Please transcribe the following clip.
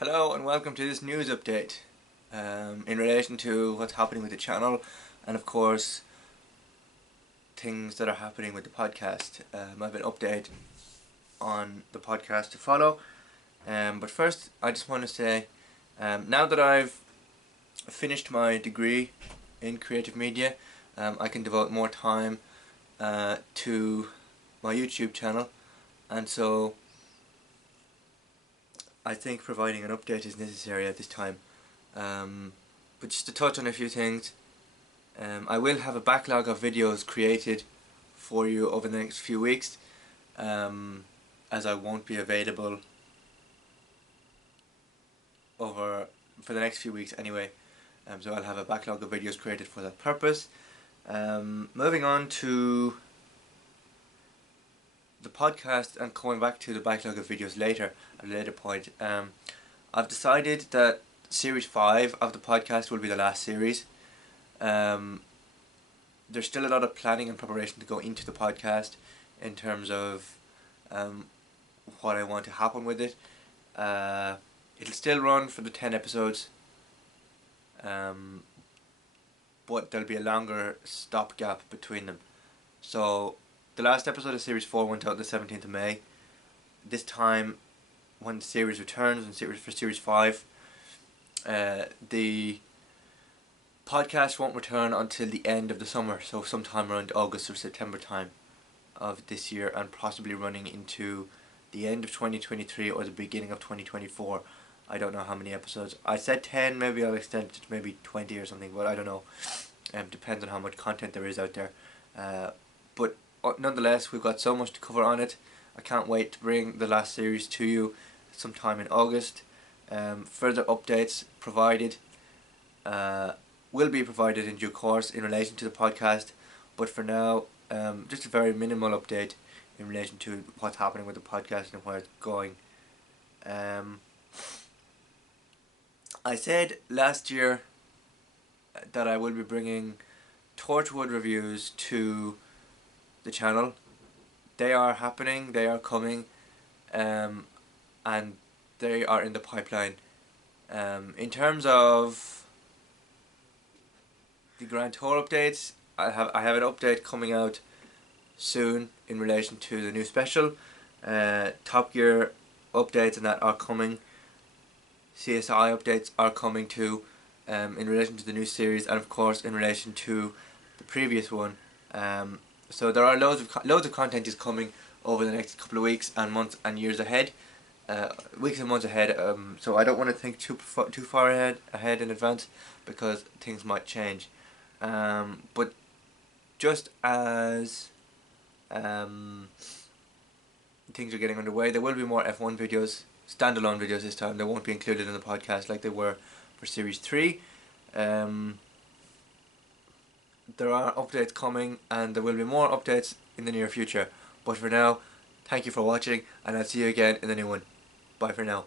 Hello and welcome to this news update in relation to what's happening with the channel and of course things that are happening with the podcast. I have an update on the podcast to follow, but first I just want to say now that I've finished my degree in creative media, I can devote more time to my YouTube channel, and so I think providing an update is necessary at this time. But just to touch on a few things, I will have a backlog of videos created for you over the next few weeks, as I won't be available for the next few weeks anyway. So I'll have a backlog of videos created for that purpose. Moving on to the podcast and coming back to the backlog of videos later at a later point. I've decided that series 5 of the podcast will be the last series. There's still a lot of planning and preparation to go into the podcast in terms of what I want to happen with it. It'll still run for the 10 episodes, but there'll be a longer stopgap between them. So the last episode of Series 4 went out the 17th of May. This time, when the series returns for Series 5, the podcast won't return until the end of the summer, so sometime around August or September time of this year, and possibly running into the end of 2023 or the beginning of 2024. I don't know how many episodes. I said 10, maybe I'll extend it to maybe 20 or something, but I don't know. Depends on how much content there is out there. But nonetheless, we've got so much to cover on it. I can't wait to bring the last series to you sometime in August. Further updates will be provided in due course in relation to the podcast, but for now, just a very minimal update in relation to what's happening with the podcast and where it's going. I said last year that I will be bringing Torchwood reviews to the channel. They are happening, they are coming, and they are in the pipeline. In terms of the Grand Tour updates, I have an update coming out soon in relation to the new special. Top Gear updates and that are coming. CSI updates are coming too, in relation to the new series, and of course in relation to the previous one. So there are loads of content is coming over the next couple of weeks and months and years ahead, weeks and months ahead. So I don't want to think too far ahead in advance, because things might change. But just as things are getting underway, there will be more F1 videos, standalone videos this time. They won't be included in the podcast like they were for Series 3. There are updates coming, and there will be more updates in the near future. But for now, thank you for watching, and I'll see you again in the new one. Bye for now.